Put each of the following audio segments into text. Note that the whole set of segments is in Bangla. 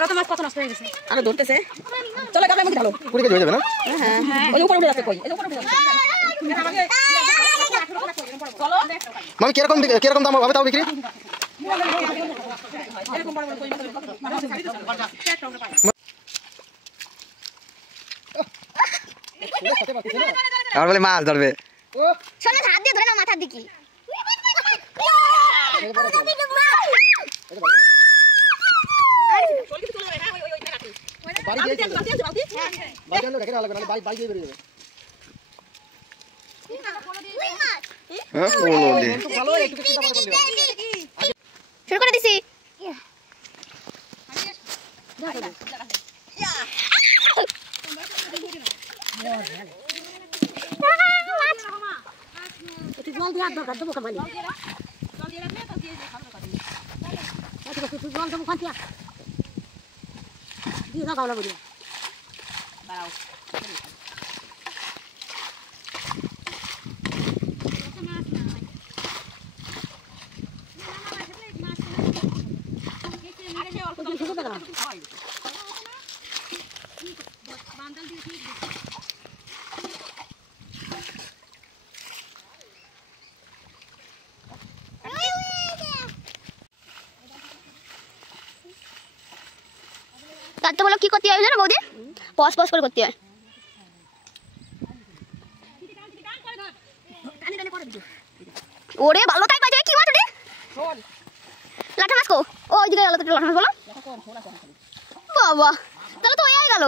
আরো তো মাছ কত নষ্ট হয়ে গেছে। আরে ধরতেছে। চলো গামলার মধ্যে ঢালো। 20 কেজি হয়ে যাবে না? হ্যাঁ হ্যাঁ। ওই উপরে উঠে যাচ্ছে কই? এই উপরে উঠে যাচ্ছে। চলো। মামি কিরকম দাম হবে তাও বিক্রি? এরকম বড় বড় কই মাছ। আর বলে মাছ ধরবে। শোনো হাত দিয়ে ধরে নাও মাথার দিকে। শুরু করে দিছি। জল দিয়ে দরকার দেবো কামালি জল দিয়ে রাখলে তো দিয়ে খাবো কাটি জল দেবো খাটিয়া দিয়ে দাও গাওলা বলি দাঁড়াও কাটতে বলো কি করতে হয় জানো বৌদি পজ পজ করে করতে হয় ওরে ভালো তাই বাজে কি মাছ রে শোল লাঠা মাছ কো ও ওইদিকে গেল তো লাঠা মাছ বলো বাবা তাহলে তো ওই গেল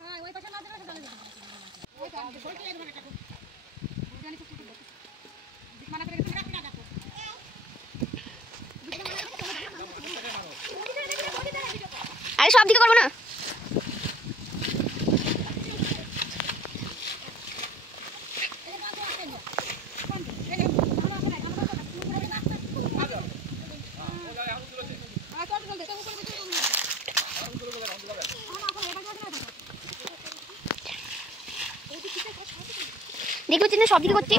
হ্যাঁ ওই পাশে মাছ ধরে চলে যাবে ওই কাম বলতে লাগবে না কাকু বুঝানি কিছু মানে করে কিছু রাখতে যাবো আরে সব দিকে করব না দেখো চিন্তা সব দিকে করছি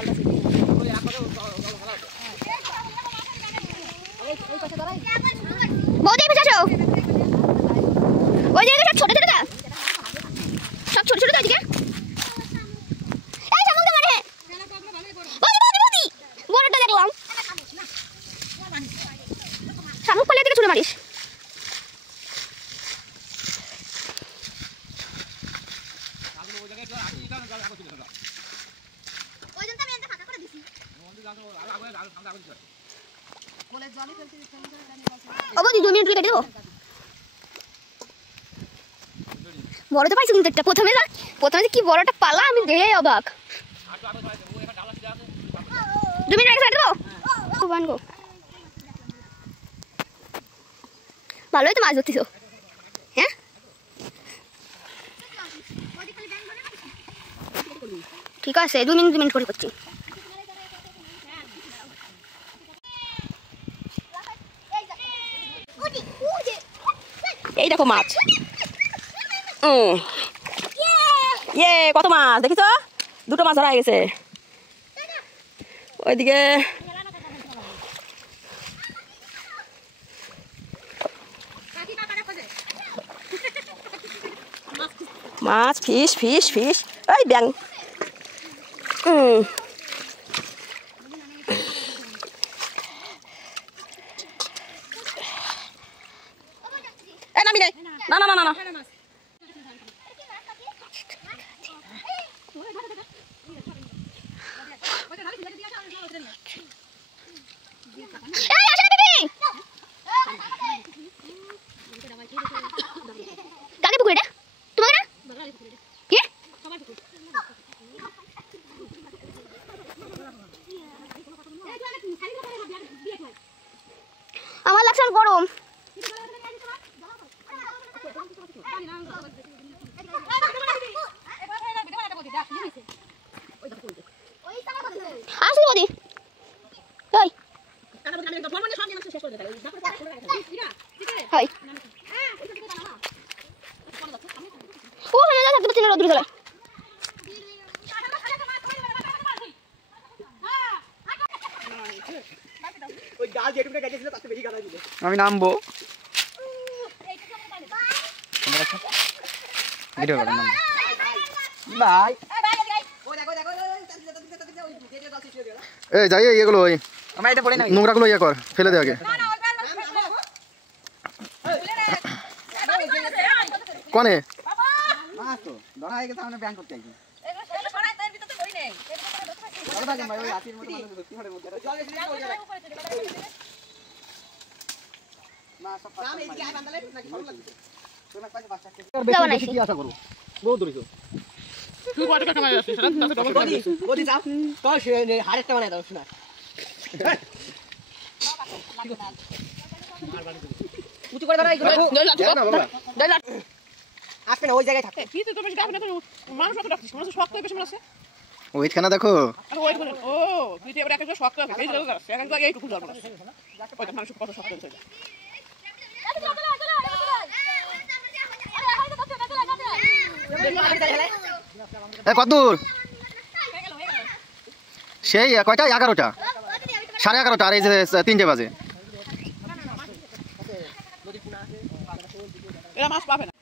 বৌদি পিছাছো ওই জায়গাটা ছোট ছোট দা সব ছোট ছোট দা দিকে এই সামনে মারে বৌদি বৌদি বড়টা দেখলাম শামুক কলে দিকে ছুড়ে মারিস বৌদি 2 মিনিট কেটে দেবো বড় তো পাইছি কিন্তু একটা প্রথমে কি বড়টা পালা আমি দেখে অবাক 2 মিনিট কেটে দেবো বানগো ভালোই তো মাছ ধরতেছো হ্যাঁ ঠিক আছে 2 মিনিট করে করছি এই দেখো মাছ ইয়ে কত মাছ দেখিছো দুটো মাছ ধরা গেছে ওইদিকে মাছ ফিশ ফিশ ফিশ এই ব্যাং নামি নাই না না না না কাকে পুকুরে এটা তোমাকে না কি আমার লাগছে গরম আসি বদি কই হাই ও হয়ে যা থাকতে পারছিনা রোদ্রে চলে ওই ডাল যেটুকুটা গেছিল আমি নামবো ভিডিও করে নামবো ভাই এই যাই এগুলো ওই আমরা এটা পড়ে না নোংরাগুলো ইয়ে কর ফেলে দে আগে কোনে মাছ তো ধরা হয়ে গেছে আমরা ব্যাংক করতে আইছি কি আশা করবো বহুত দূর তুই কত টাকা কামাই যাচ্ছিস সেটা তাতে ডবল করে দিস বদি যাও তো হাড়েরটা বানাই দাও শোনা উঁচু করে দাঁড়া এগুলো আসবে না ওই জায়গায় থাকতে কি তুই তো বেশি ডাকবি না তুই মানুষ অত ডাকছিস মানুষ শক্ত বেশি মানুষ আছে ওইখানে দেখো আর ওই করে ও তুই তো এবার একটা শক্ত আছে এই জায়গা আছে একটা জায়গায় এইটুকু জল আছে ওই মানুষ কত শক্ত আছে কত দূর সেই কয়টা 11টা 11:30 আর এই যে 3টে বাজে এরা মাছ পাবে না